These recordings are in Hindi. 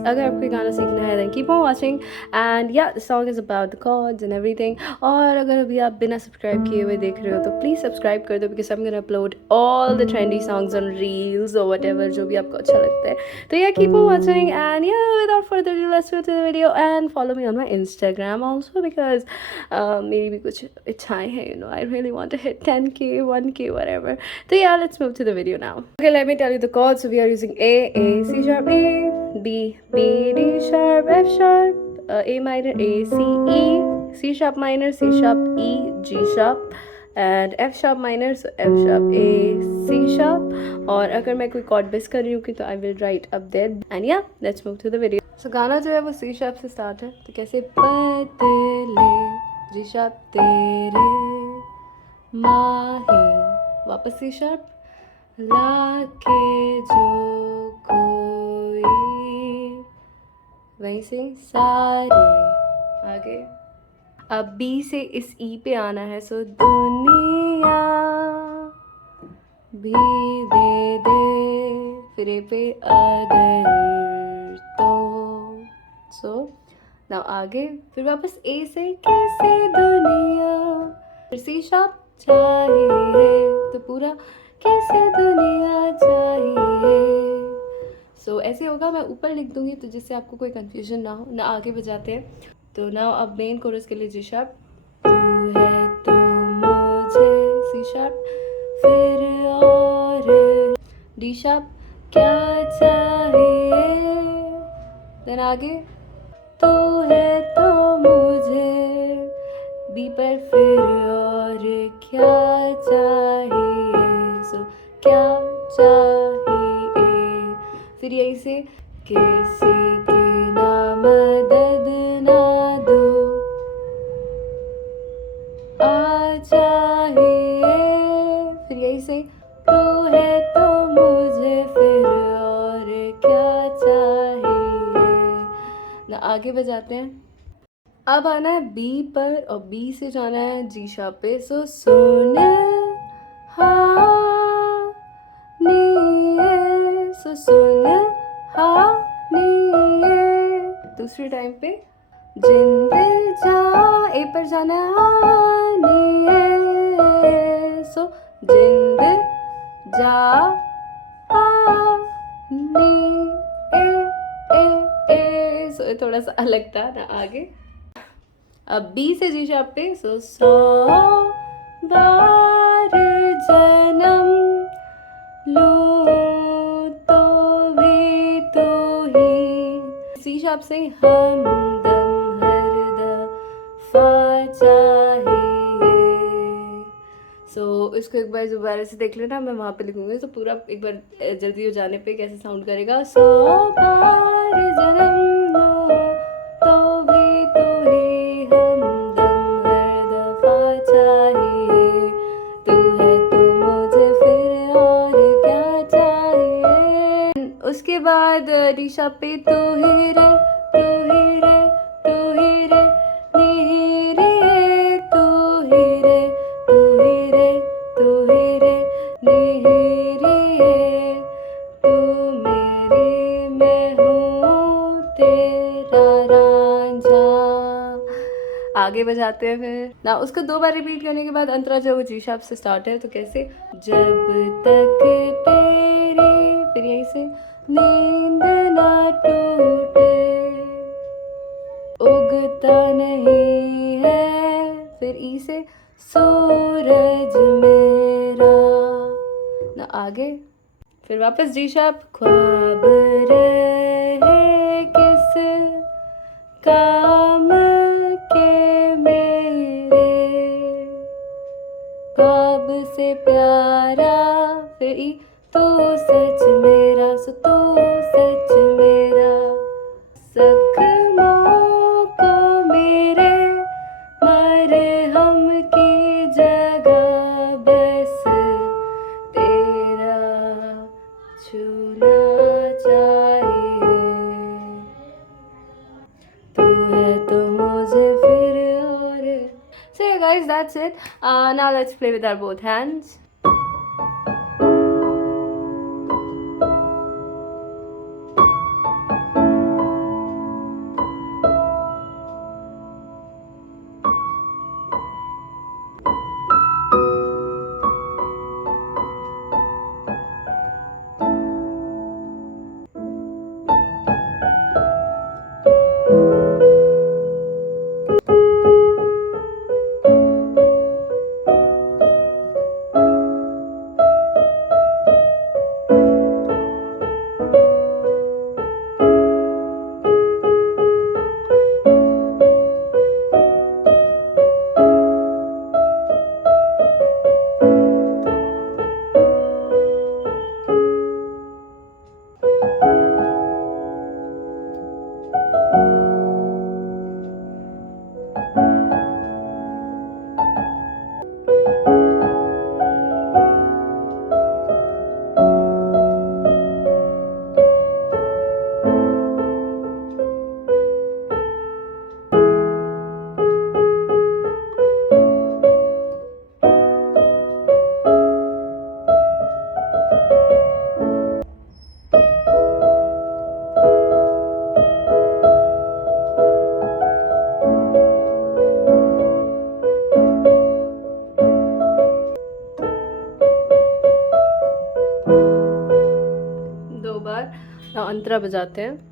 गाइस, अगर आपको ये गाना सीखना है then keep on watching and yeah the song is about the chords and everything. और अगर अभी आप बिना सब्सक्राइब किए हुए देख रहे हो तो प्लीज़ सब्सक्राइब कर दो because I'm gonna upload all the trendy songs on reels or whatever जो भी आपको अच्छा लगता है. तो yeah, keep on watching and yeah, without further ado let's go to the video and follow me on my Instagram also because मेरी भी कुछ इच्छाएं हैं, you know, I really want to hit 10k 1k whatever. So yeah, let's move to the video now. Okay, let me tell you the chords. So we are using A, C sharp, A, B, B, D sharp, F sharp, A minor, A, C, E, C sharp minor, C sharp, E, G sharp and F sharp minor, so F sharp, A, C sharp. और अगर मैं कोई chord miss कर रही हूँ तो I will write up there. And yeah, let's move to the video. So गाना जो है वो C sharp से start है. तो कैसे बदले G sharp तेरे माहे, वापस C sharp, लाके जो कोई, वहीं से सारे, आगे. अब B से इस E पे आना है. सो दुनिया भी दे दे, फिर A पे अगर तो. सो नाउ आगे फिर वापस A से कैसे दुनिया, फिर C sharp चाहिए, तो पूरा कैसे दुनिया चाहिए. सो ऐसे होगा, मैं ऊपर लिख दूंगी तो जिससे आपको कोई कंफ्यूजन ना हो. ना आगे बजाते हैं. तो नाउ अब मेन कोरस के लिए G sharp, तू है तो मुझे, C sharp, फिर और D sharp, क्या चाहिए, देन आगे तू है तो मुझे, B पर फिर और क्या चाहिए, सो क्या चाहिए, फिर यही से किसी की ना मदद ना दो, आ चाहिए, फिर यही से तू है तो मुझे, फिर और क्या चाहिए. ना आगे बजाते हैं. अब आना है B पर और B से जाना है G sharp पे. सो सुन हा नी, सो सुन हा नी. दूसरी टाइम पे जिंद जा, A पर जाना है हा नी, सो जिंद जा आ नी ए. सो ये थोड़ा सा अलग था ना. आगे अब B से G sharp पे. सो 100 बार जन्म लूं तो भी तू ही, C sharp से हमदम हर दफा चाहिए. सो इसको एक बार दोबारा से देख लेना, मैं वहाँ पे लिखूंगी तो पूरा एक बार जल्दी हो जाने पे कैसे साउंड करेगा. 100 बार जन्म लूं तो भी तू ही, हमदम हर दफा चाहिए, तू है तो मुझे, फिर और क्या चाहिए. उसके बाद D sharp पे तू ही रे, तू ही रे, तू ही रे, नी रे, तू ही रे, तू ही रे, तू ही रे, नी रे, तू मेरी मैं हूँ तेरा रांझा. आगे बजाते हैं फिर ना. उसको 2 बार रिपीट करने के बाद अंतरा जो वो G sharp से स्टार्ट है. तो कैसे जब तक तेरी, फिर यहीं से नींद ना टूटे, उगता नहीं है, फिर E से सूरज मेरा. ना आगे फिर वापस G sharp, ख्वाब रहे किस काम के मेरे, ख्वाब से प्यारा, फिर E, तू सच मेरा, सो तू सच मेरा, जख्मों को मेरे मरहम की जगह बस तेरा छूना चाहिए, तू है तो मुझे फिर और. So yeah guys, that's it. Now let's play with our both hands. दो बार अंतरा बजाते हैं.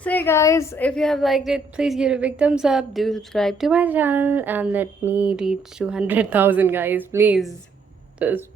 So hey guys, if you have liked it, please give it a big thumbs up. Do subscribe to my channel and let me reach 200,000 guys, please. Just